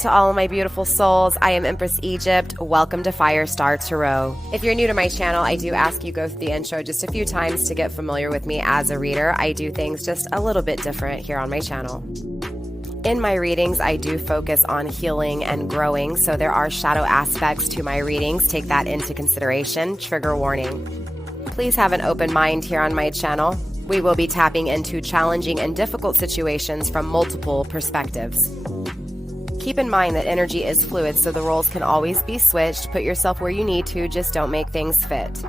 to all of my beautiful souls. I am Empress Egypt. Welcome to FireStar Tarot. If you're new to my channel, I do ask you go through the intro just a few times to get familiar with me as a reader. I do things just a little bit different here on my channel. In my readings, I do focus on healing and growing, so there are shadow aspects to my readings. Take that into consideration. Trigger warning. Please have an open mind here on my channel. We will be tapping into challenging and difficult situations from multiple perspectives. Keep in mind that energy is fluid, so the roles can always be switched. Put yourself where you need to, just don't make things fit.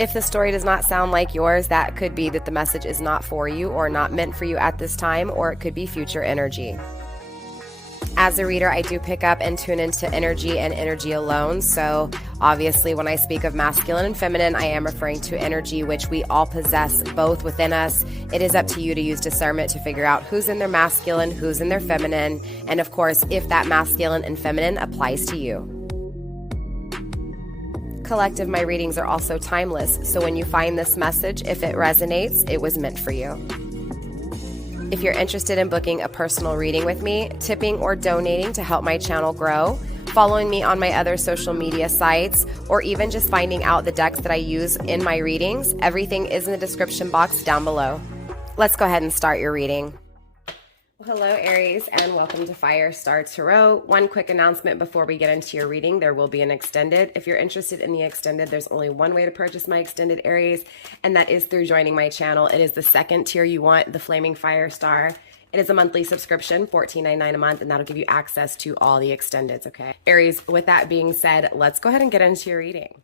If the story does not sound like yours, that could be that the message is not for you or not meant for you at this time, or it could be future energy. As a reader, I do pick up and tune into energy and energy alone. So obviously when I speak of masculine and feminine, I am referring to energy, which we all possess both within us. It is up to you to use discernment to figure out who's in their masculine, who's in their feminine, and of course, if that masculine and feminine applies to you. Collective, my readings are also timeless. So when you find this message, if it resonates, it was meant for you. If you're interested in booking a personal reading with me, tipping or donating to help my channel grow, following me on my other social media sites, or even just finding out the decks that I use in my readings, everything is in the description box down below. Let's go ahead and start your reading. Well, hello Aries, and welcome to FireStar Tarot. One quick announcement before we get into your reading. There will be an extended. If you're interested in the extended, there's only one way to purchase my extended, Aries, and that is through joining my channel. It is the second tier you want, the Flaming Firestar. It is a monthly subscription, $14.99 a month, and that'll give you access to all the extendeds, okay? Aries, with that being said, let's go ahead and get into your reading.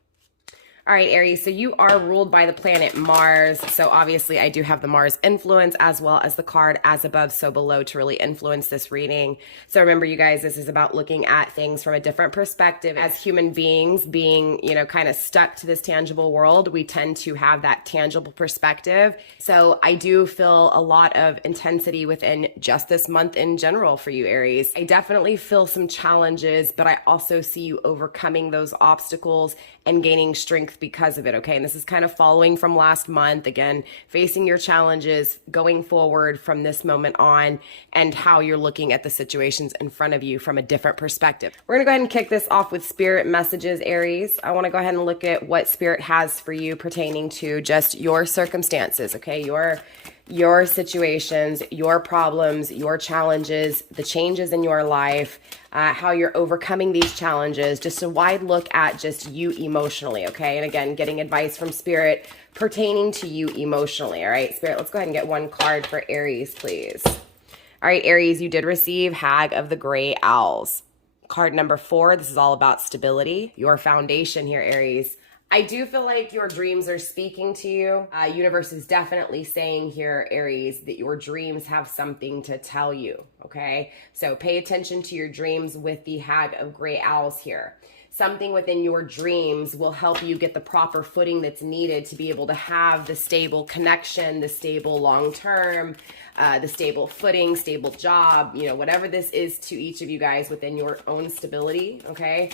All right, Aries, so you are ruled by the planet Mars. So obviously I do have the Mars influence as well as the card as above, so below to really influence this reading. So remember, you guys, this is about looking at things from a different perspective. As human beings being, kind of stuck to this tangible world, we tend to have that tangible perspective. So I do feel a lot of intensity within just this month in general for you, Aries. I definitely feel some challenges, but I also see you overcoming those obstacles and gaining strength because of it, okay? And this is kind of following from last month, again, facing your challenges, going forward from this moment on, and how you're looking at the situations in front of you from a different perspective. We're gonna go ahead and kick this off with spirit messages, Aries. I wanna go ahead and look at what spirit has for you pertaining to just your circumstances, okay? Your situations, your problems, your challenges, the changes in your life, how you're overcoming these challenges, just a wide look at just you emotionally, okay? And again, getting advice from Spirit pertaining to you emotionally, all right? Spirit, let's go ahead and get one card for Aries, please. All right, Aries, you did receive Hag of the Gray Owls. Card number 4, this is all about stability, your foundation here, Aries. I do feel like your dreams are speaking to you. Universe is definitely saying here, Aries, that your dreams have something to tell you, okay? So pay attention to your dreams with the Hag of Gray Owls here. Something within your dreams will help you get the proper footing that's needed to be able to have the stable connection, the stable long-term, the stable footing, stable job, whatever this is to each of you guys within your own stability, okay?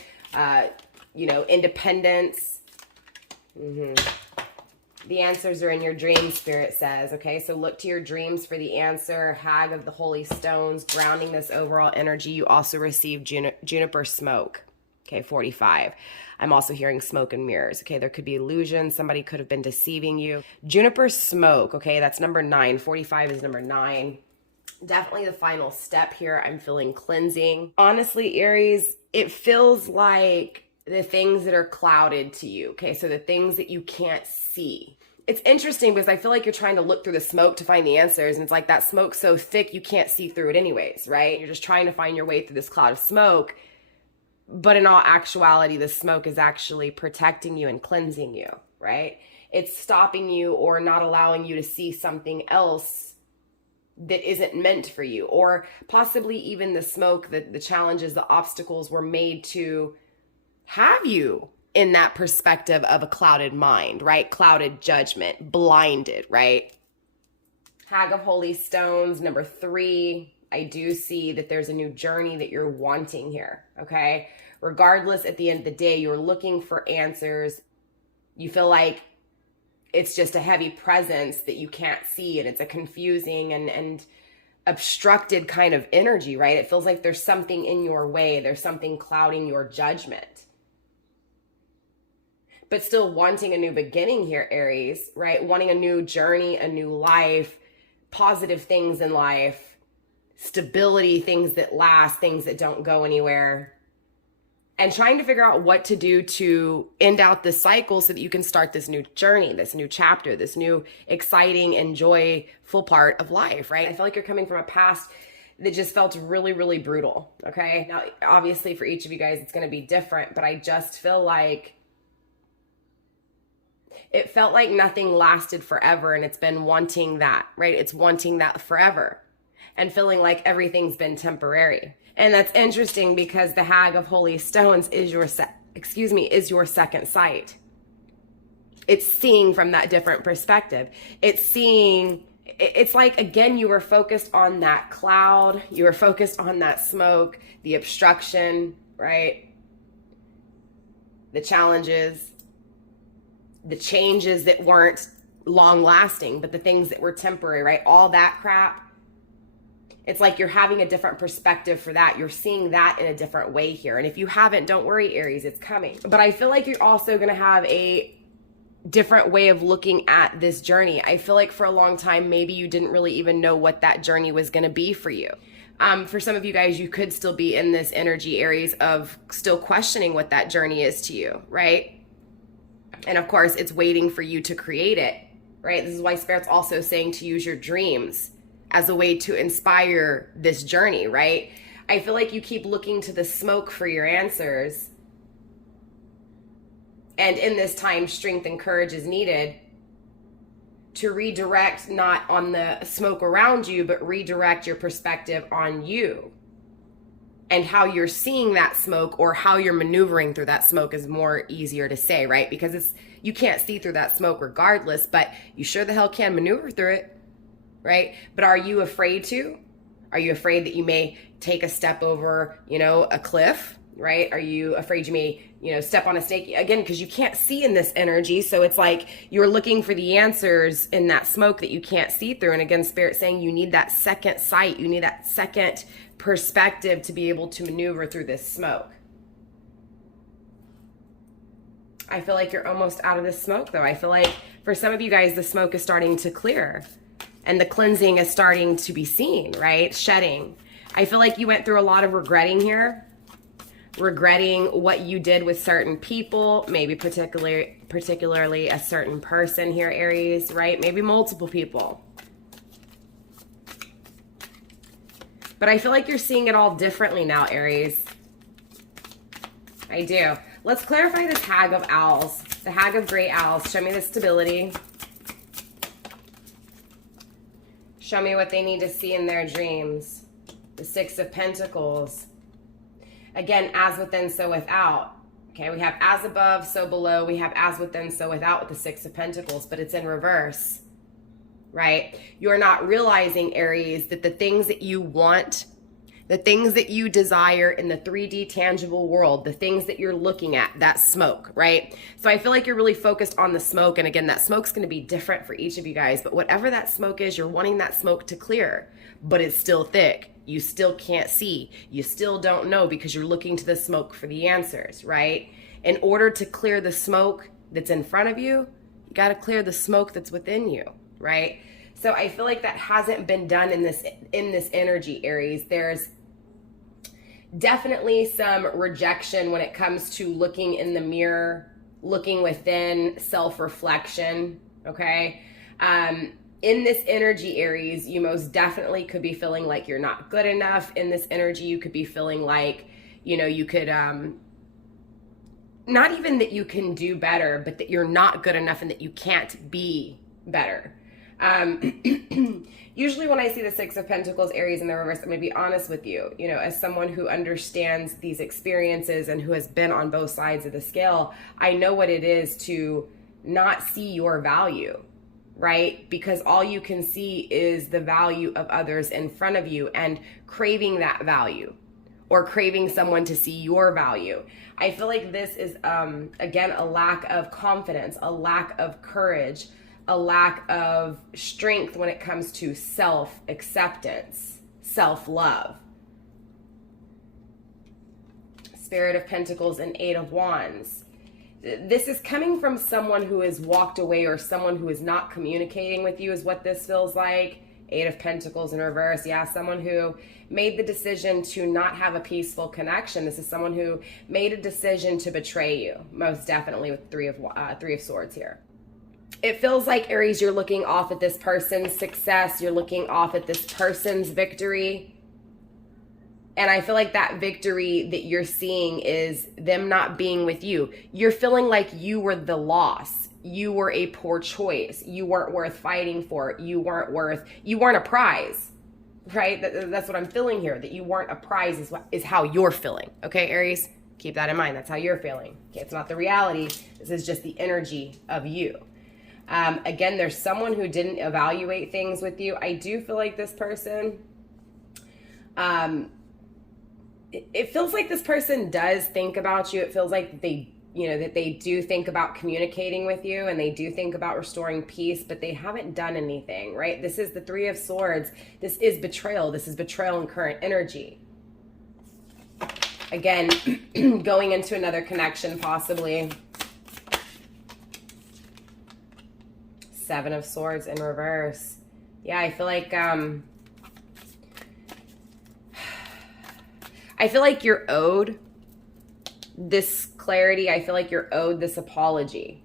Independence. The answers are in your dreams, Spirit says, okay? So look to your dreams for the answer. Hag of the Holy Stones, grounding this overall energy. You also receive juniper smoke, okay, 45. I'm also hearing smoke and mirrors, okay? There could be illusion. Somebody could have been deceiving you. Juniper smoke, okay? That's number 9. 45 is number 9. Definitely the final step here. I'm feeling cleansing. Honestly, Aries, it feels like the things that are clouded to you, okay? So the things that you can't see. It's interesting because I feel like you're trying to look through the smoke to find the answers, and it's like that smoke's so thick you can't see through it anyways, right? You're just trying to find your way through this cloud of smoke, but in all actuality, the smoke is actually protecting you and cleansing you, right? It's stopping you or not allowing you to see something else that isn't meant for you, or possibly even the smoke, the challenges, the obstacles were made to have you in that perspective of a clouded mind, right? Clouded judgment, blinded, right? Hag of Holy Stones, number 3. I do see that there's a new journey that you're wanting here, okay? Regardless, at the end of the day, you're looking for answers. You feel like it's just a heavy presence that you can't see, and it's a confusing and obstructed kind of energy, right? It feels like there's something in your way. There's something clouding your judgment. But still wanting a new beginning here, Aries, right? Wanting a new journey, a new life, positive things in life, stability, things that last, things that don't go anywhere. And trying to figure out what to do to end out this cycle so that you can start this new journey, this new chapter, this new exciting and joyful part of life, right? I feel like you're coming from a past that just felt really, really brutal, okay? Now, obviously for each of you guys, it's going to be different, but I just feel like it felt like nothing lasted forever, and it's been wanting that, right? It's wanting that forever and feeling like everything's been temporary. And that's interesting because the Hag of Holy Stones is your second sight. It's seeing from that different perspective. It's like, again, you were focused on that cloud. You were focused on that smoke, the obstruction, right? The challenges, the changes that weren't long lasting, but the things that were temporary, right? All that crap. It's like you're having a different perspective for that. You're seeing that in a different way here. And if you haven't, don't worry, Aries, it's coming. But I feel like you're also going to have a different way of looking at this journey. I feel like for a long time, maybe you didn't really even know what that journey was going to be for you. For some of you guys, you could still be in this energy, Aries, of still questioning what that journey is to you, right? And of course, it's waiting for you to create it, right? This is why Spirit's also saying to use your dreams as a way to inspire this journey, right? I feel like you keep looking to the smoke for your answers. And in this time, strength and courage is needed to redirect, not on the smoke around you, but redirect your perspective on you. And how you're seeing that smoke, or how you're maneuvering through that smoke, is more easier to say, right? Because you can't see through that smoke regardless, but you sure the hell can maneuver through it. Right? But are you afraid to? Are you afraid that you may take a step over, a cliff, right? Are you afraid you may, step on a snake? Again, because you can't see in this energy. So it's like you're looking for the answers in that smoke that you can't see through. And again, Spirit saying you need that second sight. You need that second perspective to be able to maneuver through this smoke. I feel like you're almost out of this smoke, though. I feel like for some of you guys, the smoke is starting to clear. And the cleansing is starting to be seen, right? Shedding. I feel like you went through a lot of regretting here. Regretting what you did with certain people, maybe particularly a certain person here, Aries, right? Maybe multiple people. But I feel like you're seeing it all differently now, Aries. I do. Let's clarify this Hag of Owls. The Hag of Great Owls. Show me the stability. Show me what they need to see in their dreams. The Six of Pentacles. Again, as within, so without. Okay, we have as above, so below. We have as within, so without with the Six of Pentacles, but it's in reverse, right? You're not realizing, Aries, that the things that you want, the things that you desire in the 3D tangible world, the things that you're looking at, that smoke, right? So I feel like you're really focused on the smoke. And again, that smoke's going to be different for each of you guys. But whatever that smoke is, you're wanting that smoke to clear. But it's still thick. You still can't see. You still don't know because you're looking to the smoke for the answers, right? In order to clear the smoke that's in front of you, you got to clear the smoke that's within you, right? So I feel like that hasn't been done in this energy, Aries. There's definitely some rejection when it comes to looking in the mirror, looking within, self-reflection, okay? In this energy, Aries, you most definitely could be feeling like you're not good enough. In this energy, you could be feeling like, you could, not even that you can do better, but that you're not good enough and that you can't be better. Usually when I see the Six of Pentacles, Aries in the reverse, I'm going to be honest with you, as someone who understands these experiences and who has been on both sides of the scale, I know what it is to not see your value, right? Because all you can see is the value of others in front of you and craving that value or craving someone to see your value. I feel like this is, again, a lack of confidence, a lack of courage, a lack of strength when it comes to self-acceptance. self-love. Spirit of Pentacles and Eight of Wands. This is coming from someone who has walked away or someone who is not communicating with you is what this feels like. Eight of Pentacles in reverse. Yeah, someone who made the decision to not have a peaceful connection. This is someone who made a decision to betray you, most definitely, with Three of Swords here. It feels like, Aries, you're looking off at this person's success. You're looking off at this person's victory. And I feel like that victory that you're seeing is them not being with you. You're feeling like you were the loss. You were a poor choice. You weren't worth fighting for. You weren't a prize, right? That's what I'm feeling here, that you weren't a prize is how you're feeling. Okay, Aries? Keep that in mind. That's how you're feeling. Okay, it's not the reality. This is just the energy of you. Again, there's someone who didn't evaluate things with you. I do feel like this person, it feels like this person does think about you. It feels like they, that they do think about communicating with you, and they do think about restoring peace, but they haven't done anything, right? This is the Three of Swords. This is betrayal. This is betrayal in current energy. Again, going into another connection, possibly. Seven of Swords in reverse. Yeah, I feel like you're owed this clarity. I feel like you're owed this apology.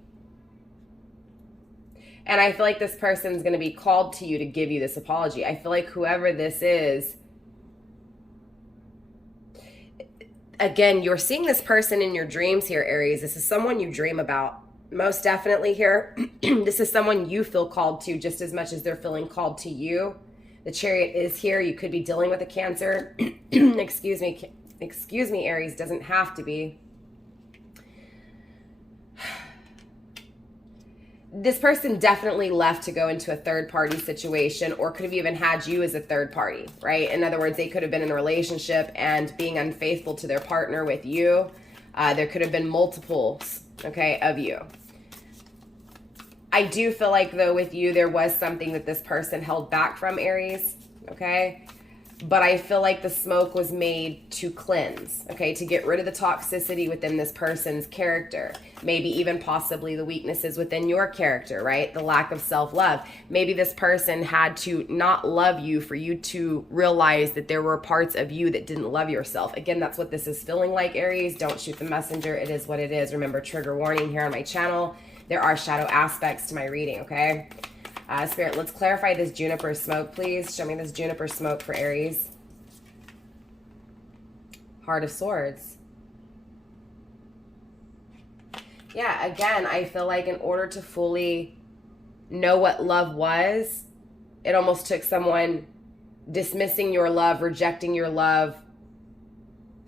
And I feel like this person's going to be called to you to give you this apology. I feel like whoever this is, again, you're seeing this person in your dreams here, Aries. This is someone you dream about. Most definitely here. This is someone you feel called to just as much as they're feeling called to you. The Chariot is here. You could be dealing with a Cancer. Excuse me, Aries. Doesn't have to be. This person definitely left to go into a third-party situation, or could have even had you as a third party, right? In other words, they could have been in a relationship and being unfaithful to their partner with you. There could have been multiples, okay, of you. I do feel like, though, with you, there was something that this person held back from, Aries, okay? But I feel like the smoke was made to cleanse, okay, to get rid of the toxicity within this person's character. Maybe even possibly the weaknesses within your character, right? The lack of self-love. Maybe this person had to not love you for you to realize that there were parts of you that didn't love yourself. Again, that's what this is feeling like, Aries. Don't shoot the messenger. It is what it is. Remember, trigger warning here on my channel. There are shadow aspects to my reading, okay? Spirit, let's clarify this juniper smoke, please. Show me this juniper smoke for Aries. Heart of Swords. Yeah, again, I feel like in order to fully know what love was, it almost took someone dismissing your love, rejecting your love,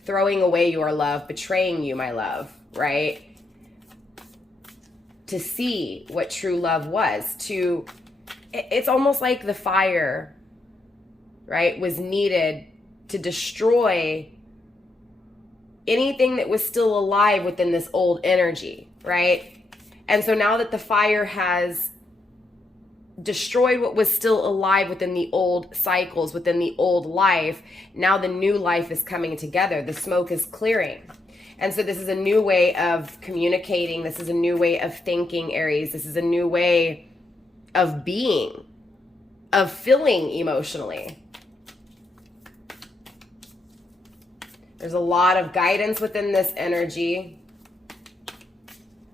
throwing away your love, betraying you, my love, right? To see what true love was. It's almost like the fire, right, was needed to destroy anything that was still alive within this old energy, right? And so now that the fire has destroyed what was still alive within the old cycles, within the old life, now the new life is coming together. The smoke is clearing. And so this is a new way of communicating. This is a new way of thinking, Aries. This is a new way of being, of feeling emotionally. There's a lot of guidance within this energy.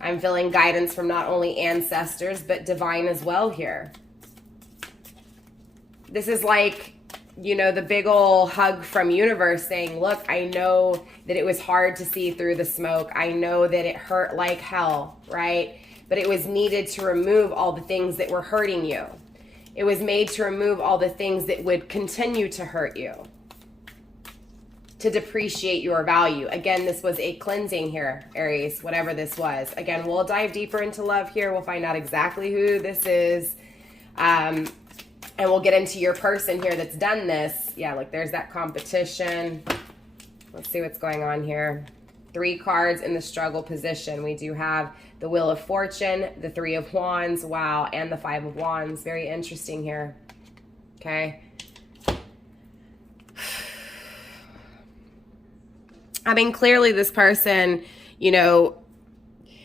I'm feeling guidance from not only ancestors, but divine as well here. This is like, the big ol' hug from universe saying, look, I know that it was hard to see through the smoke. I know that it hurt like hell, right? But it was needed to remove all the things that were hurting you. It was made to remove all the things that would continue to hurt you, to depreciate your value. Again, this was a cleansing here, Aries, whatever this was. Again, we'll dive deeper into love here. We'll find out exactly who this is. And we'll get into your person here that's done this. Yeah, look, there's that competition. Let's see what's going on here. 3 cards in the struggle position. We do have the Wheel of Fortune, the 3 of Wands, wow, and the 5 of Wands. Very interesting here, okay? I mean, clearly this person,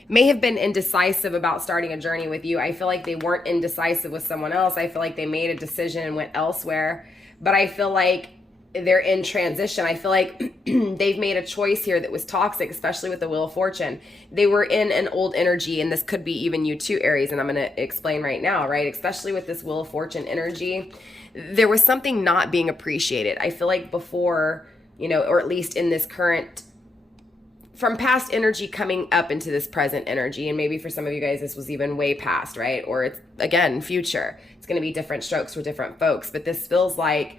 may have been indecisive about starting a journey with you. I feel like they weren't indecisive with someone else. I feel like they made a decision and went elsewhere. But I feel like they're in transition. I feel like they've made a choice here that was toxic, especially with the Wheel of Fortune. They were in an old energy, and this could be even you too, Aries, and I'm going to explain right now, right? Especially with this Wheel of Fortune energy, there was something not being appreciated. I feel like before, or at least in this current, from past energy coming up into this present energy, and maybe for some of you guys this was even way past, right? Or it's, again, future. It's going to be different strokes for different folks, but this feels like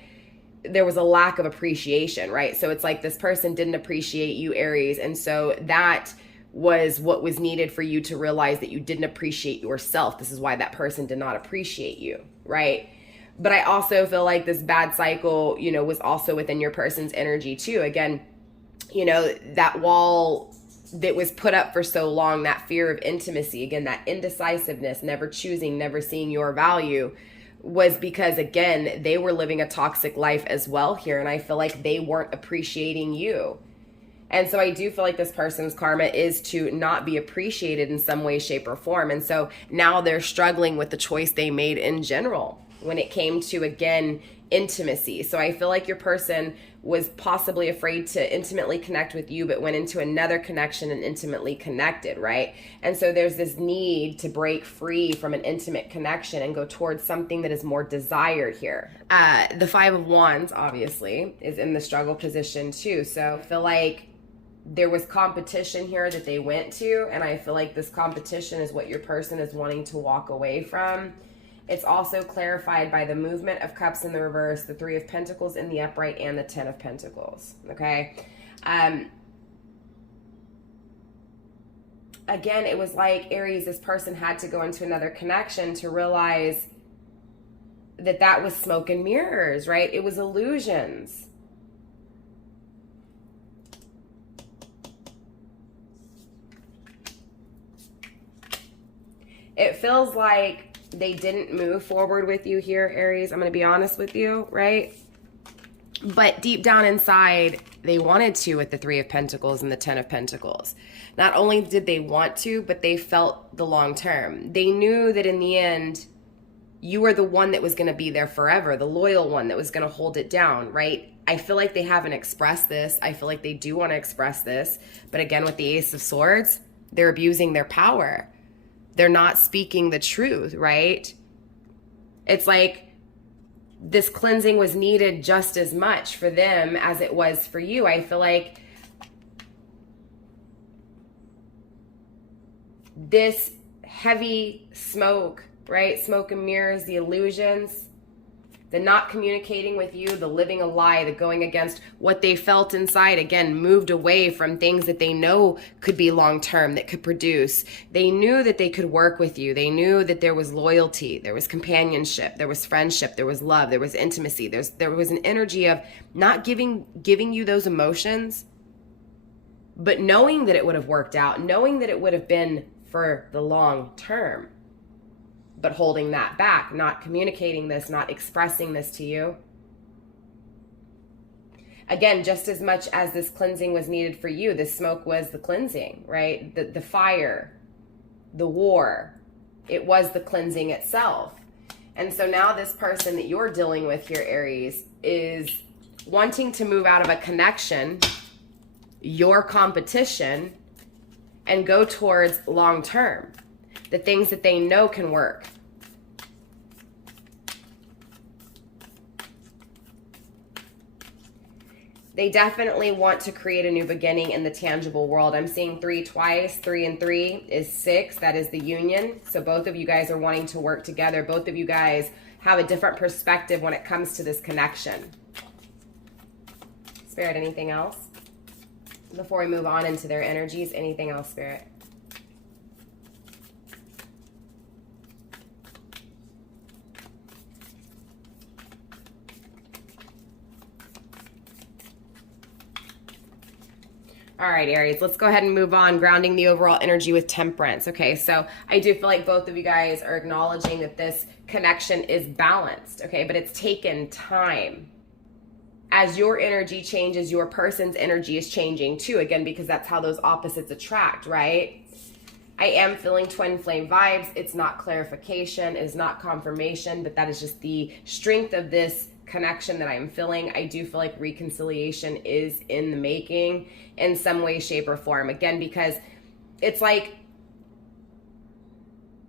there was a lack of appreciation, right? So it's like this person didn't appreciate you, Aries, and so that was what was needed for you to realize that you didn't appreciate yourself. This is why that person did not appreciate you, right? But I also feel like this bad cycle, was also within your person's energy too. Again, that wall that was put up for so long, that fear of intimacy, again, that indecisiveness, never choosing, never seeing your value, was because, again, they were living a toxic life as well here. And I feel like they weren't appreciating you. And so I do feel like this person's karma is to not be appreciated in some way, shape, or form. And so now they're struggling with the choice they made in general when it came to, again, intimacy. So I feel like your person was possibly afraid to intimately connect with you, but went into another connection and intimately connected, right? And so there's this need to break free from an intimate connection and go towards something that is more desired here. The Five of Wands, obviously, is in the struggle position too. So I feel like there was competition here that they went to, and I feel like this competition is what your person is wanting to walk away from. It's also clarified by the movement of cups in the reverse, the Three of Pentacles in the upright, and the Ten of Pentacles, okay? Again, it was like, Aries, this person had to go into another connection to realize that that was smoke and mirrors, right? It was illusions. It feels like they didn't move forward with you here, Aries. I'm going to be honest with you, right? But deep down inside, they wanted to with the Three of Pentacles and the Ten of Pentacles. Not only did they want to, but they felt the long term. They knew that in the end, you were the one that was going to be there forever, the loyal one that was going to hold it down, right? I feel like they haven't expressed this. I feel like they do want to express this. But again, with the Ace of Swords, they're abusing their power. They're not speaking the truth, right? It's like this cleansing was needed just as much for them as it was for you. I feel like this heavy smoke, right? Smoke and mirrors, the illusions, the not communicating with you, the living a lie, the going against what they felt inside, again, moved away from things that they know could be long-term, that could produce. They knew that they could work with you. They knew that there was loyalty, there was companionship, there was friendship, there was love, there was intimacy. There was an energy of not giving you those emotions, but knowing that it would have worked out, knowing that it would have been for the long term. But holding that back, not communicating this, not expressing this to you. Again, just as much as this cleansing was needed for you, this smoke was the cleansing, right? The fire, the war, it was the cleansing itself. And so now this person that you're dealing with here, Aries, is wanting to move out of a connection, your competition, and go towards long term, the things that they know can work. They definitely want to create a new beginning in the tangible world. I'm seeing 3 twice. 3 and 3 is 6. That is the union. So both of you guys are wanting to work together. Both of you guys have a different perspective when it comes to this connection. Spirit, anything else? Before we move on into their energies, anything else, Spirit? All right, Aries, let's go ahead and move on, grounding the overall energy with Temperance. Okay, so I do feel like both of you guys are acknowledging that this connection is balanced, okay, but it's taken time. as your energy changes, your person's energy is changing too. Again, because that's how those opposites attract, right? I am feeling twin flame vibes. It's not clarification, it's not confirmation, but that is just the strength of this connection that I'm feeling. I do feel like reconciliation is in the making in some way, shape, or form. Again, because it's like,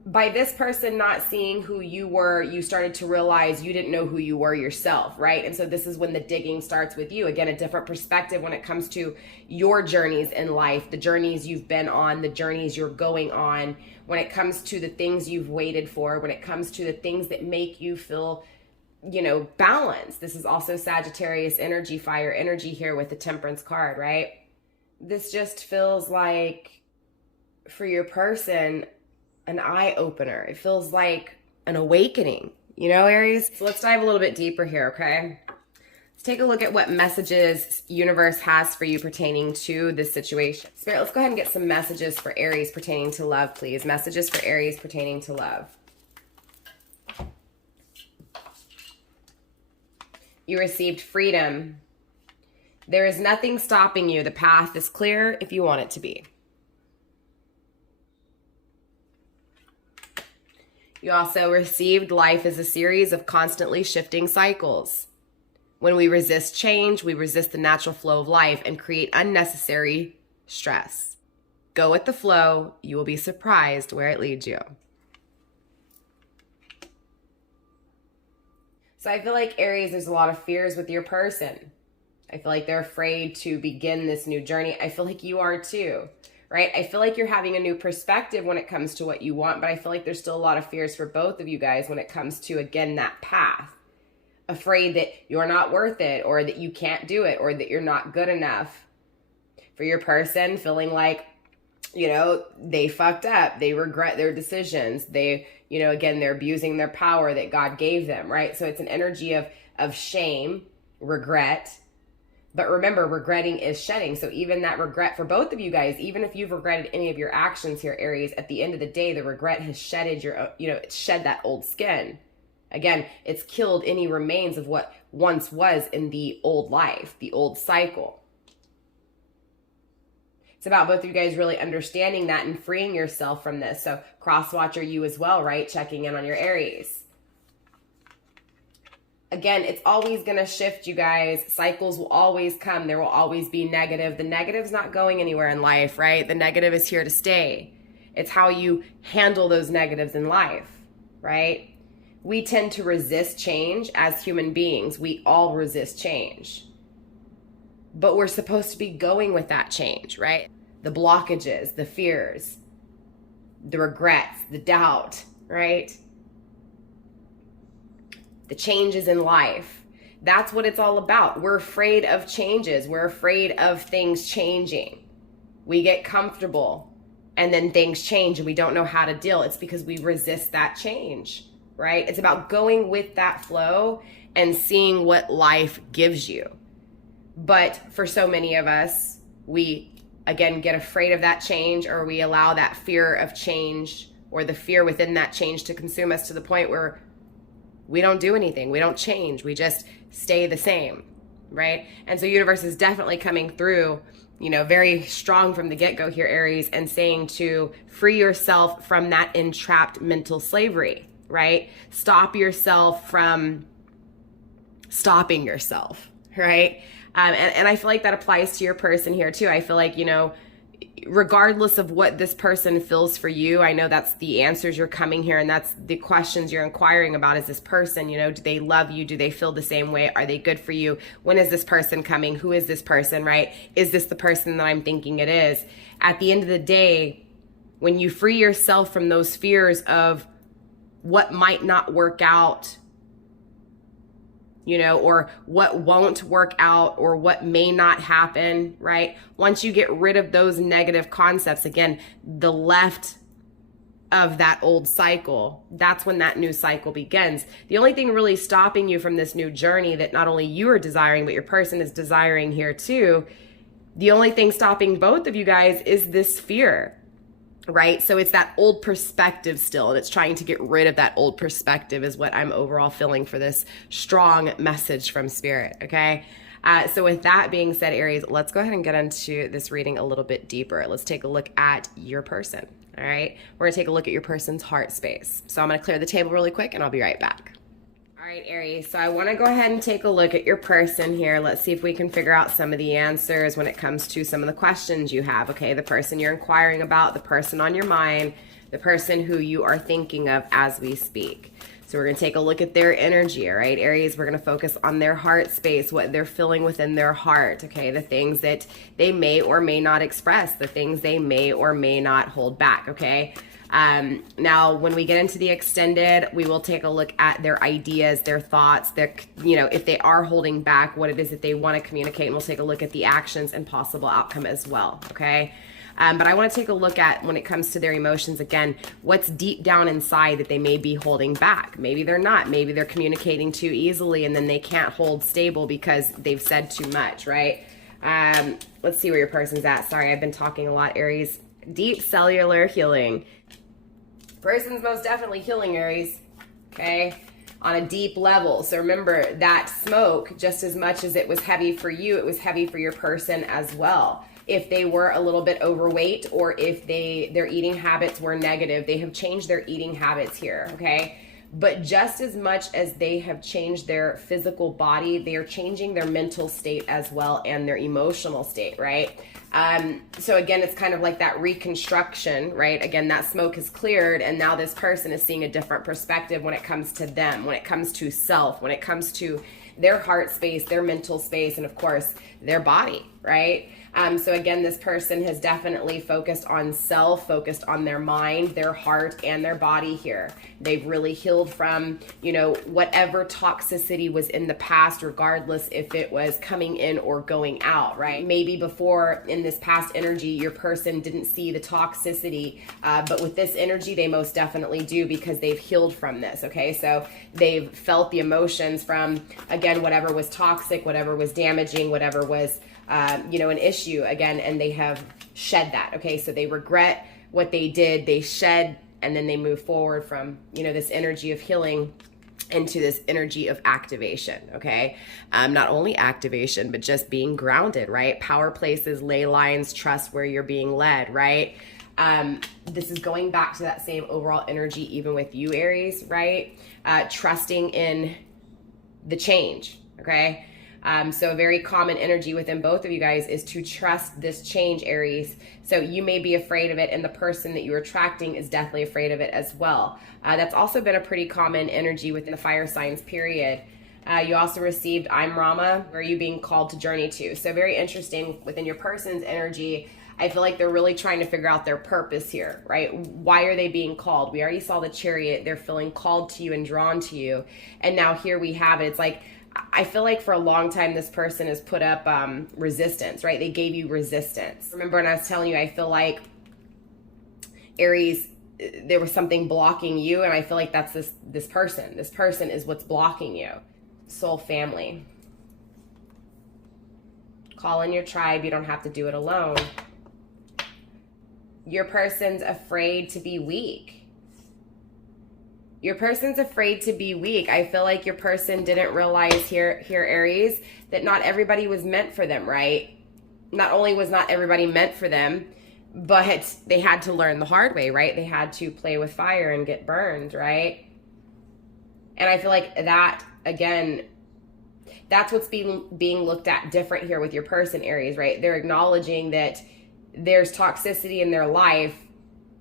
by this person not seeing who you were, you started to realize you didn't know who you were yourself, right? And so this is when the digging starts with you. Again, a different perspective when it comes to your journeys in life, the journeys you've been on, the journeys you're going on, when it comes to the things you've waited for, when it comes to the things that make you feel, you know, balanced. This is also Sagittarius energy, fire energy here with the Temperance card, right? This just feels like, for your person, an eye opener. It feels like an awakening, you know, Aries? So let's dive a little bit deeper here, okay? Let's take a look at what messages universe has for you pertaining to this situation. Spirit, let's go ahead and get some messages for Aries pertaining to love, please. Messages for Aries pertaining to love. You received freedom. There is nothing stopping you. The path is clear if you want it to be. You also received life as a series of constantly shifting cycles. When we resist change, we resist the natural flow of life and create unnecessary stress. Go with the flow. You will be surprised where it leads you. So I feel like, Aries, there's a lot of fears with your person. I feel like they're afraid to begin this new journey. I feel like you are too. Right? I feel like you're having a new perspective when it comes to what you want, but I feel like there's still a lot of fears for both of you guys when it comes to, again, that path. Afraid that you're not worth it, or that you can't do it, or that you're not good enough. For your person, feeling like, you know, they fucked up. They regret their decisions. They, you know, again, they're abusing their power that God gave them, right? So it's an energy of shame, regret. But remember, regretting is shedding. So even that regret for both of you guys, even if you've regretted any of your actions here, Aries, at the end of the day, the regret has shedded your, you know, it's shed that old skin. Again, it's killed any remains of what once was in the old life, the old cycle. It's about both of you guys really understanding that and freeing yourself from this. So cross watcher, you as well, right? Checking in on your Aries. Again, it's always going to shift, you guys. Cycles will always come. There will always be negative. The negative's not going anywhere in life, right? The negative is here to stay. It's how you handle those negatives in life, right? We tend to resist change as human beings. We all resist change. But we're supposed to be going with that change, right? The blockages, the fears, the regrets, the doubt, right? The changes in life. That's what it's all about. We're afraid of changes. We're afraid of things changing. We get comfortable and then things change and we don't know how to deal. It's because we resist that change, right? It's about going with that flow and seeing what life gives you. But for so many of us, we, again, get afraid of that change, or we allow that fear of change or the fear within that change to consume us to the point where we don't do anything. We don't change. We just stay the same, right? And so universe is definitely coming through, you know, very strong from the get-go here, Aries, and saying to free yourself from that entrapped mental slavery, right? Stop yourself from stopping yourself, right? And I feel like that applies to your person here too. I feel like, you know, regardless of what this person feels for you, I know that's the answers you're coming here, and that's the questions you're inquiring about. Is this person, you know, do they love you? Do they feel the same way? Are they good for you? When is this person coming? Who is this person, right? Is this the person that I'm thinking it is? At the end of the day, when you free yourself from those fears of what might not work out, you know, or what won't work out, or what may not happen, right? Once you get rid of those negative concepts, again, the left of that old cycle, that's when that new cycle begins. The only thing really stopping you from this new journey that not only you are desiring, but your person is desiring here too, the only thing stopping both of you guys is this fear, right? So it's that old perspective still, and it's trying to get rid of that old perspective is what I'm overall feeling for this strong message from Spirit, okay? So with that being said, Aries, let's go ahead and get into this reading a little bit deeper. Let's take a look at your person. All right, we're gonna take a look at your person's heart space. So I'm gonna clear the table really quick and I'll be right back. All right, Aries, so I want to go ahead and take a look at your person here. Let's see if we can figure out some of the answers when it comes to some of the questions you have, okay? The person you're inquiring about, the person on your mind, the person who you are thinking of as we speak. So we're going to take a look at their energy, all right? Aries, we're going to focus on their heart space, what they're feeling within their heart, okay? The things that they may or may not express, the things they may or may not hold back, okay? Now, when we get into the extended, we will take a look at their ideas, their thoughts, their, if they are holding back, what it is that they want to communicate, and we'll take a look at the actions and possible outcome as well, okay? But I want to take a look at, when it comes to their emotions, again, what's deep down inside that they may be holding back. Maybe they're not. Maybe they're communicating too easily and then they can't hold stable because they've said too much, right? Let's see where your person's at. Sorry, I've been talking a lot, Aries. Deep cellular healing. Person's most definitely healing, Aries, okay, on a deep level. So remember, that smoke, just as much as it was heavy for you, it was heavy for your person as well. If they were a little bit overweight, or if their eating habits were negative, they have changed their eating habits here, okay? But just as much as they have changed their physical body, they are changing their mental state as well, and their emotional state, right? So again, it's kind of like that reconstruction, right? Again, that smoke is cleared, and now this person is seeing a different perspective when it comes to them, when it comes to self, when it comes to their heart space, their mental space, and of course, their body, right? So again, this person has definitely focused on self, focused on their mind, their heart, and their body here. They've really healed from, whatever toxicity was in the past, regardless if it was coming in or going out, right? Maybe before, in this past energy, your person didn't see the toxicity, but with this energy, they most definitely do, because they've healed from this, okay? So they've felt the emotions from, again, whatever was toxic, whatever was damaging, whatever was an issue, again, and they have shed that, okay? So they regret what they did, they shed, and then they move forward from, this energy of healing into this energy of activation, okay? Not only activation, but just being grounded, right? Power places, ley lines, trust where you're being led, right? This is going back to that same overall energy, even with you, Aries, right? Trusting in the change, okay? So a very common energy within both of you guys is to trust this change, Aries. So you may be afraid of it, and the person that you're attracting is definitely afraid of it as well. That's also been a pretty common energy within the fire signs, period. You also received I'm Rama, where are you being called to journey to? So very interesting within your person's energy. I feel like they're really trying to figure out their purpose here, right? Why are they being called? We already saw the Chariot. They're feeling called to you and drawn to you. And now here we have it. It's like, I feel like for a long time, this person has put up resistance, right? They gave you resistance. Remember when I was telling you, I feel like, Aries, there was something blocking you, and I feel like that's this person. This person is what's blocking you. Soul family. Call in your tribe. You don't have to do it alone. Your person's afraid to be weak. Your person's afraid to be weak. I feel like your person didn't realize here, Aries, that not everybody was meant for them, right? Not only was not everybody meant for them, but they had to learn the hard way, right? They had to play with fire and get burned, right? And I feel like that, again, that's what's being looked at different here with your person, Aries, right? They're acknowledging that there's toxicity in their life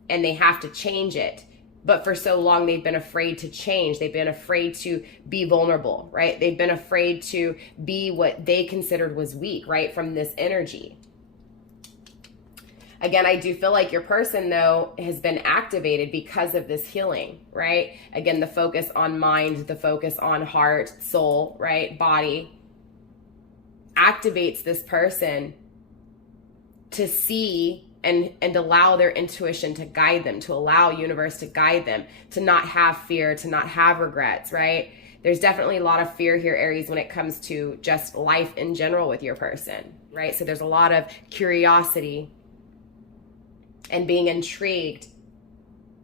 and they have to change it. But for so long, they've been afraid to change. They've been afraid to be vulnerable, right? They've been afraid to be what they considered was weak, right? From this energy. Again, I do feel like your person, though, has been activated because of this healing, right? Again, the focus on mind, the focus on heart, soul, right? Body activates this person to see and allow their intuition to guide them, to allow universe to guide them, to not have fear, to not have regrets, right? There's definitely a lot of fear here, Aries, when it comes to just life in general with your person, right? So there's a lot of curiosity and being intrigued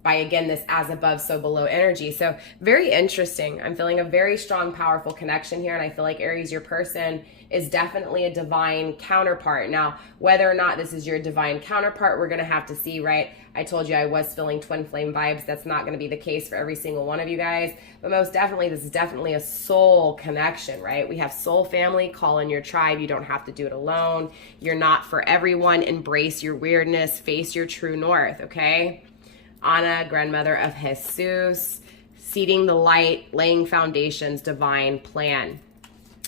by, again, this as above, so below energy. So very interesting. I'm feeling a very strong, powerful connection here. And I feel like Aries, your person is definitely a divine counterpart. Now, whether or not this is your divine counterpart, we're going to have to see, right? I told you I was feeling twin flame vibes. That's not going to be the case for every single one of you guys. But most definitely, this is definitely a soul connection, right? We have soul family. Call in your tribe. You don't have to do it alone. You're not for everyone. Embrace your weirdness. Face your true north, okay? Ana, grandmother of Jesus, seeding the light, laying foundations, divine plan.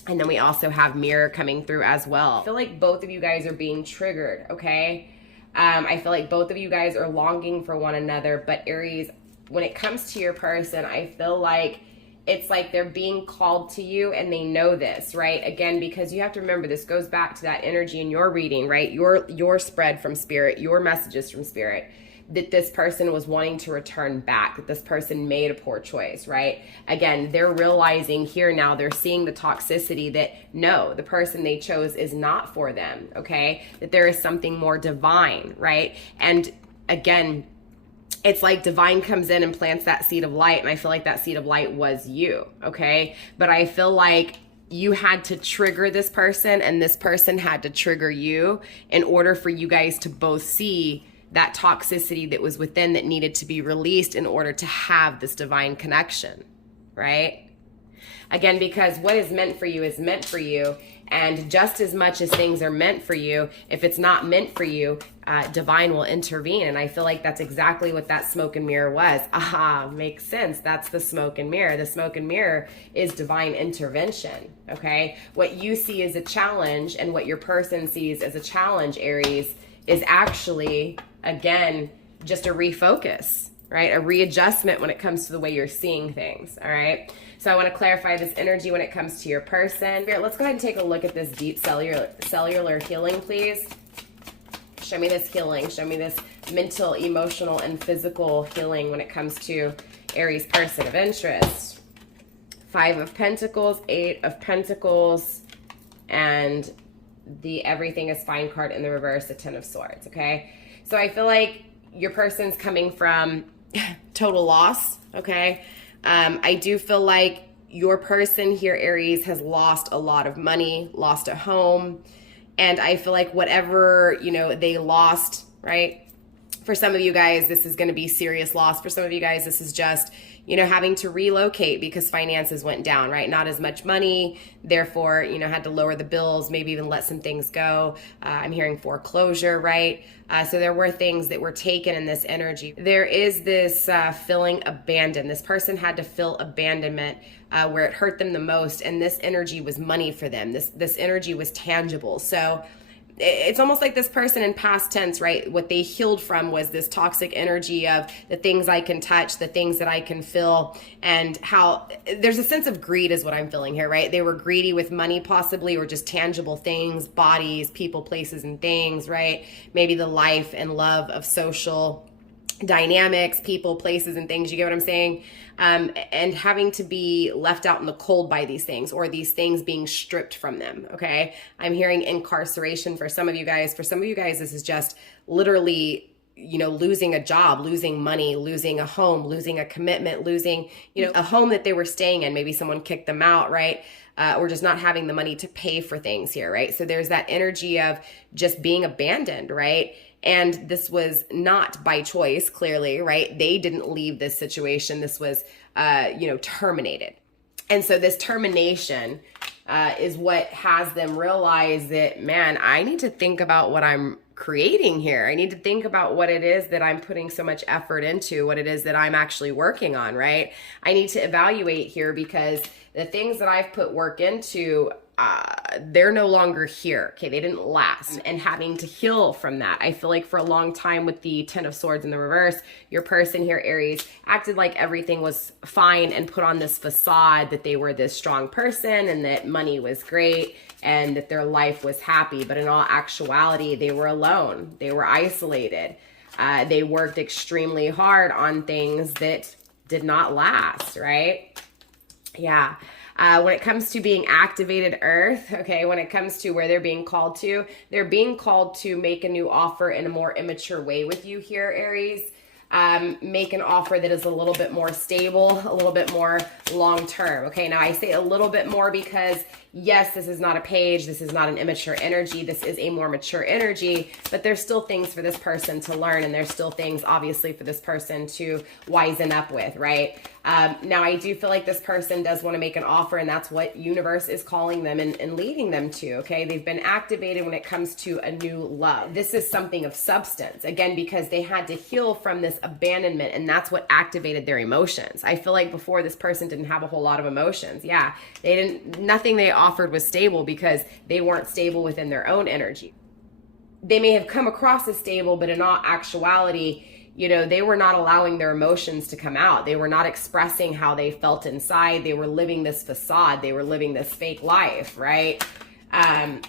And then we also have mirror coming through as well. I feel like both of you guys are being triggered, okay? I feel like both of you guys are longing for one another, but Aries, when it comes to your person, I feel like it's like they're being called to you and they know this, right? Again, because you have to remember, this goes back to that energy in your reading, right? Your spread from spirit, your messages from spirit, that this person was wanting to return back, that this person made a poor choice, right? Again, they're realizing here now, they're seeing the toxicity that no, the person they chose is not for them, okay? That there is something more divine, right? And again, it's like divine comes in and plants that seed of light, and I feel like that seed of light was you, okay? But I feel like you had to trigger this person and this person had to trigger you in order for you guys to both see that toxicity that was within that needed to be released in order to have this divine connection, right? Again, because what is meant for you is meant for you. And just as much as things are meant for you, if it's not meant for you, divine will intervene. And I feel like that's exactly what that smoke and mirror was. Aha, makes sense. That's the smoke and mirror. The smoke and mirror is divine intervention, okay? What you see as a challenge and what your person sees as a challenge, Aries, is actually, again, just a refocus, right? A readjustment when it comes to the way you're seeing things, all right? So I want to clarify this energy when it comes to your person. Let's go ahead and take a look at this deep cellular healing, please. Show me this healing. Show me this mental, emotional, and physical healing when it comes to Aries person of interest. 5 of Pentacles, 8 of Pentacles, and the everything is fine card in the reverse, the 10 of Swords, okay? So I feel like your person's coming from total loss, okay? I do feel like your person here, Aries, has lost a lot of money, lost a home, and I feel like whatever, they lost, right? For some of you guys, this is going to be serious loss. For some of you guys, this is just, having to relocate because finances went down, right? Not as much money, therefore, had to lower the bills, maybe even let some things go. I'm hearing foreclosure, right? So there were things that were taken in this energy. There is this feeling abandoned. This person had to feel abandonment where it hurt them the most, and this energy was money for them. This energy was tangible. So it's almost like this person in past tense, right? What they healed from was this toxic energy of the things I can touch, the things that I can feel, and how there's a sense of greed is what I'm feeling here, right? They were greedy with money possibly, or just tangible things, bodies, people, places, and things, right? Maybe the life and love of social dynamics, people, places, and things. You get what I'm saying? And having to be left out in the cold by these things, or these things being stripped from them, okay? I'm hearing incarceration for some of you guys. For some of you guys, this is just literally, losing a job, losing money, losing a home, losing a commitment, losing, a home that they were staying in. Maybe someone kicked them out, right? Or just not having the money to pay for things here, right? So there's that energy of just being abandoned, right? And this was not by choice, clearly, right? They didn't leave this situation. This was, terminated. And so this termination is what has them realize that, man, I need to think about what I'm creating here. I need to think about what it is that I'm putting so much effort into, what it is that I'm actually working on, right? I need to evaluate here, because the things that I've put work into, they're no longer here. Okay, they didn't last. And having to heal from that. I feel like for a long time with the 10 of Swords in the reverse, your person here, Aries, acted like everything was fine and put on this facade that they were this strong person and that money was great and that their life was happy. But in all actuality, they were alone. They were isolated. They worked extremely hard on things that did not last, right? Yeah. When it comes to being activated earth, okay, when it comes to where they're being called to make a new offer in a more immature way with you here, Aries. make an offer that is a little bit more stable, a little bit more long-term. Okay, now I say a little bit more because yes, this is not a page, this is not an immature energy, this is a more mature energy, but there's still things for this person to learn, and there's still things obviously for this person to wisen up with, right? Now I do feel like this person does want to make an offer, and that's what universe is calling them and leading them to, okay? They've been activated when it comes to a new love. This is something of substance, again, because they had to heal from this abandonment, and that's what activated their emotions. I feel like before, this person didn't have a whole lot of emotions. Yeah, nothing they offered was stable because they weren't stable within their own energy. They may have come across as stable, but in all actuality, you know, they were not allowing their emotions to come out. They were not expressing how they felt inside. They were living this facade. They were living this fake life, right?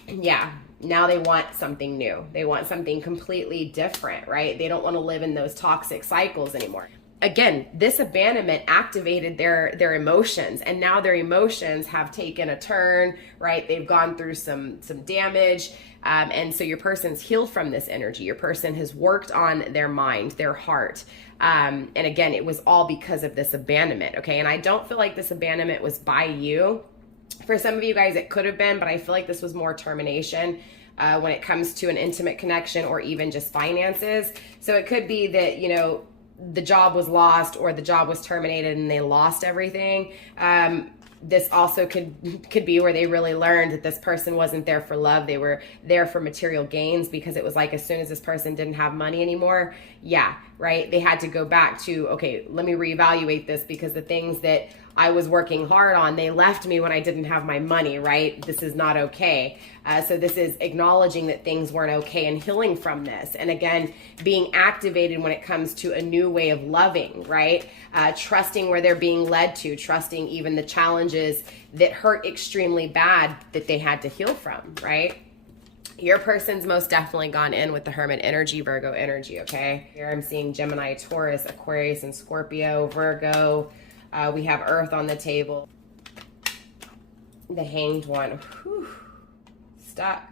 Yeah. Now they want something new. They want something completely different, right? They don't want to live in those toxic cycles anymore. Again, this abandonment activated their emotions, and now their emotions have taken a turn, right? They've gone through some damage. And so your person's healed from this energy. Your person has worked on their mind, their heart. And again, it was all because of this abandonment, okay? And I don't feel like this abandonment was by you. For some of you guys, it could have been, but I feel like this was more termination when it comes to an intimate connection or even just finances. So it could be that, you know, the job was lost or the job was terminated and they lost everything. This also could be where they really learned that this person wasn't there for love. They were there for material gains, because it was like as soon as this person didn't have money anymore, yeah, right? They had to go back to, okay, let me reevaluate this, because the things that I was working hard on, they left me when I didn't have my money, right? This is not okay. So this is acknowledging that things weren't okay and healing from this. And again, being activated when it comes to a new way of loving, right? Trusting where they're being led to, trusting even the challenges that hurt extremely bad that they had to heal from, right? Your person's most definitely gone in with the Hermit energy, Virgo energy, okay? Here I'm seeing Gemini, Taurus, Aquarius, and Scorpio, Virgo. We have Earth on the table. The Hanged One. Whew. Stuck.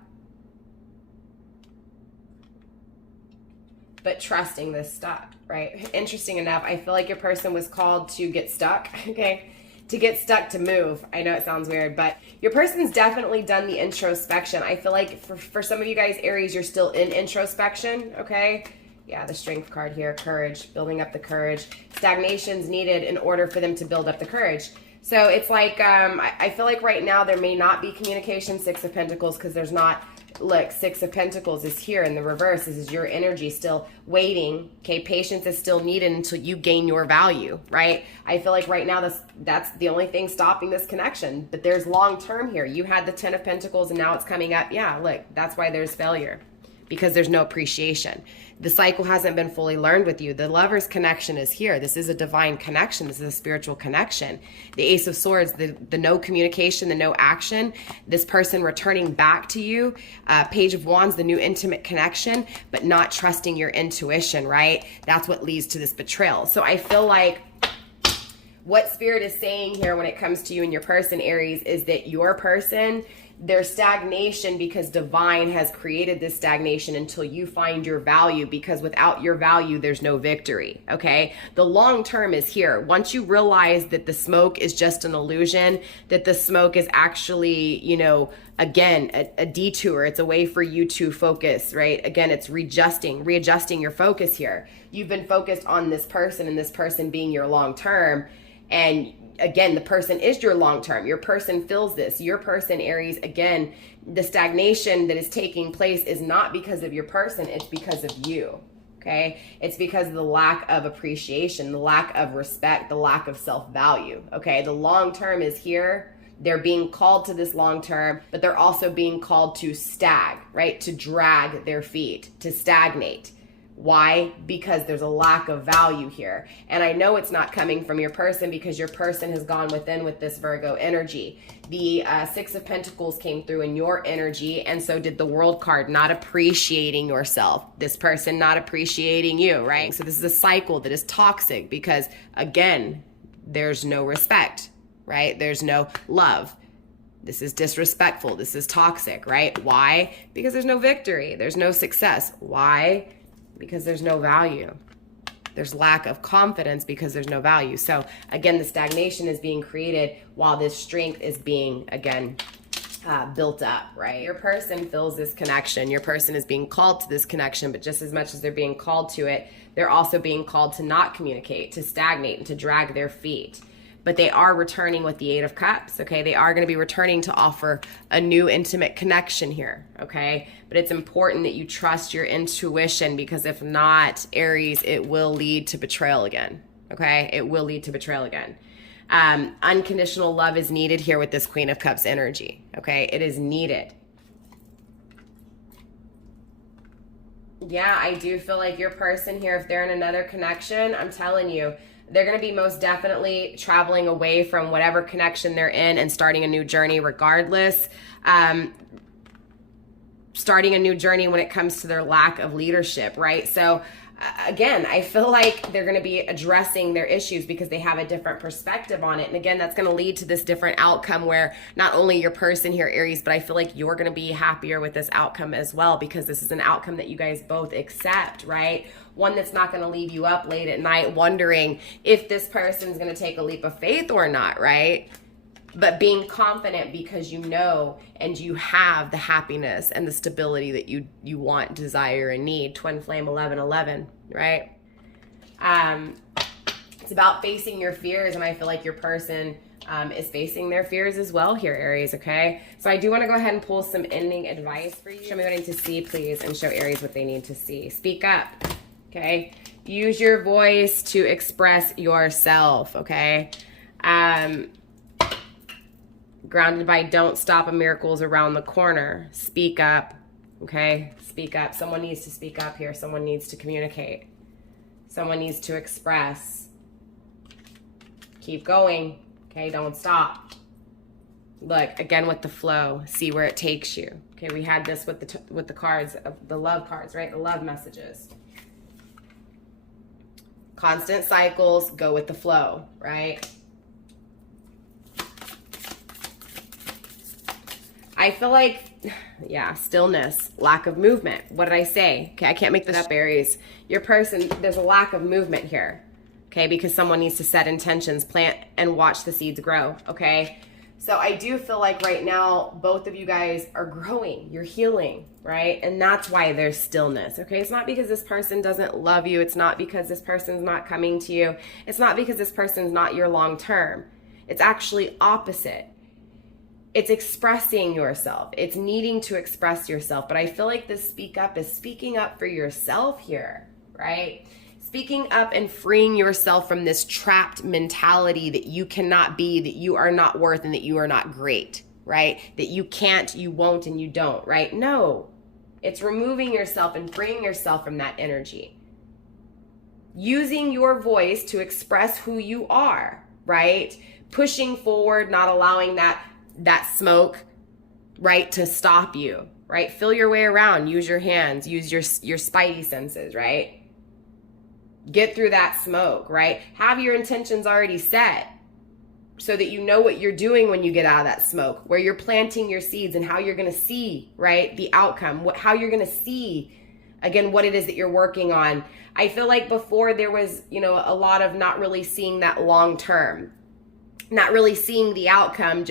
But trusting this stuck, right? Interesting enough, I feel like your person was called to get stuck, okay? To get stuck, to move. I know it sounds weird, but your person's definitely done the introspection. I feel like for some of you guys, Aries, you're still in introspection, okay? Yeah, the Strength card here, courage, building up the courage. Stagnation's needed in order for them to build up the courage. So it's like, I feel like right now there may not be communication, Six of Pentacles, because there's not, look, Six of Pentacles is here in the reverse. This is your energy still waiting, okay? Patience is still needed until you gain your value, right? I feel like right now that's the only thing stopping this connection, but there's long term here. You had the Ten of Pentacles and now it's coming up. Yeah, look, that's why there's failure, because there's no appreciation. The cycle hasn't been fully learned with you. The Lover's connection is here. This is a divine connection. This is a spiritual connection. The Ace of Swords, the no communication, the no action, this person returning back to you. Page of Wands, the new intimate connection, but not trusting your intuition, right? That's what leads to this betrayal. So I feel like what Spirit is saying here when it comes to you and your person, Aries, is that your person, there's stagnation because divine has created this stagnation until you find your value, because without your value, there's no victory, okay? The long term is here. Once you realize that the smoke is just an illusion, that the smoke is actually, you know, again, a detour. It's a way for you to focus, right? Again, it's readjusting your focus here. You've been focused on this person and this person being your long term, and again, the person is your long term. Your person feels this. Your person, Aries, again, the stagnation that is taking place is not because of your person. It's because of you, okay? It's because of the lack of appreciation, the lack of respect, the lack of self-value, okay? The long term is here. They're being called to this long term, but they're also being called to right? To drag their feet, to stagnate. Why? Because there's a lack of value here. And I know it's not coming from your person, because your person has gone within with this Virgo energy. The Six of Pentacles came through in your energy, and so did the World card, not appreciating yourself. This person not appreciating you, right? So this is a cycle that is toxic because, again, there's no respect, right? There's no love. This is disrespectful. This is toxic, right? Why? Because there's no victory. There's no success. Why? Because there's no value. There's lack of confidence because there's no value. So again, the stagnation is being created while this strength is being, again, built up, right? Your person feels this connection. Your person is being called to this connection, but just as much as they're being called to it, they're also being called to not communicate, to stagnate, and to drag their feet. But they are returning with the Eight of Cups, okay? They are going to be returning to offer a new intimate connection here, okay? But it's important that you trust your intuition, because if not, Aries, it will lead to betrayal again, okay? It will lead to betrayal again. Unconditional love is needed here with this Queen of Cups energy, okay? It is needed. Yeah, I do feel like your person here, if they're in another connection, I'm telling you, they're going to be most definitely traveling away from whatever connection they're in and starting a new journey regardless. Starting a new journey when it comes to their lack of leadership, right? So again, I feel like they're going to be addressing their issues because they have a different perspective on it. And again, that's going to lead to this different outcome where not only your person here, Aries, but I feel like you're going to be happier with this outcome as well, because this is an outcome that you guys both accept, right? One that's not going to leave you up late at night wondering if this person's going to take a leap of faith or not, right? But being confident because you know and you have the happiness and the stability that you want, desire, and need. Twin flame 1111, right? It's about facing your fears, and I feel like your person is facing their fears as well here, Aries, okay? So I do want to go ahead and pull some ending advice for you. Show me what I need to see, please, and show Aries what they need to see. Speak up, okay? Use your voice to express yourself, okay? Grounded by don't stop, a miracle's around the corner. Speak up, okay? Speak up. Someone needs to speak up here. Someone needs to communicate. Someone needs to express. Keep going, okay? Don't stop. Look, again with the flow. See where it takes you. Okay, we had this with the cards, the love cards, right? The love messages. Constant cycles, go with the flow, right? I feel like, yeah, stillness, lack of movement. What did I say? Okay, I can't make this up, Aries. Your person, there's a lack of movement here, okay, because someone needs to set intentions, plant, and watch the seeds grow, okay? So I do feel like right now, both of you guys are growing. You're healing, right? And that's why there's stillness, okay? It's not because this person doesn't love you. It's not because this person's not coming to you. It's not because this person's not your long term. It's actually opposite. It's expressing yourself. It's needing to express yourself. But I feel like this speak up is speaking up for yourself here, right? Speaking up and freeing yourself from this trapped mentality that you cannot be, that you are not worth, and that you are not great, right? That you can't, you won't, and you don't, right? No, it's removing yourself and freeing yourself from that energy. Using your voice to express who you are, right? Pushing forward, not allowing that smoke, right, to stop you, right? Feel your way around, use your hands, use your spidey senses, right? Get through that smoke, right? Have your intentions already set so that you know what you're doing when you get out of that smoke, where you're planting your seeds and how you're going to see, right, the outcome, how you're going to see, again, what it is that you're working on. I feel like before there was, a lot of not really seeing that long term, not really seeing the outcome,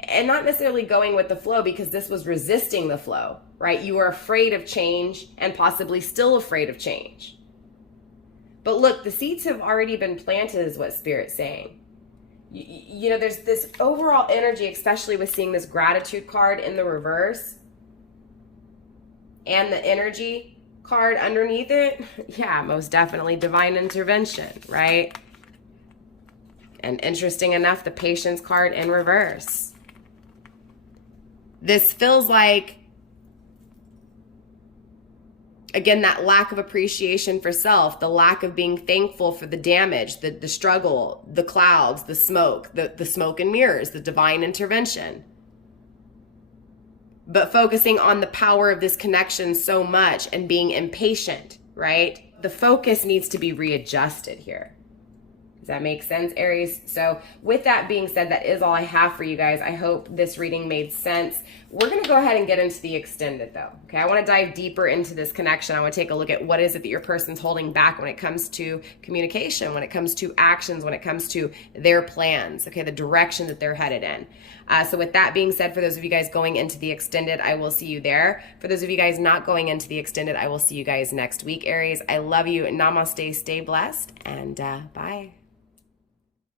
and not necessarily going with the flow, because this was resisting the flow, right? You were afraid of change and possibly still afraid of change. But look, the seeds have already been planted is what Spirit's saying. There's this overall energy, especially with seeing this gratitude card in the reverse and the energy card underneath it. Yeah, most definitely divine intervention, right? And interesting enough, the patience card in reverse. This feels like, again, that lack of appreciation for self, the lack of being thankful for the damage, the struggle, the clouds, the smoke, the smoke and mirrors, the divine intervention. But focusing on the power of this connection so much and being impatient, right? The focus needs to be readjusted here. Does that make sense, Aries? So with that being said, that is all I have for you guys. I hope this reading made sense. We're going to go ahead and get into the extended though. Okay, I want to dive deeper into this connection. I want to take a look at what is it that your person's holding back when it comes to communication, when it comes to actions, when it comes to their plans, okay, the direction that they're headed in. So with that being said, for those of you guys going into the extended, I will see you there. For those of you guys not going into the extended, I will see you guys next week, Aries. I love you. Namaste, stay blessed, and bye.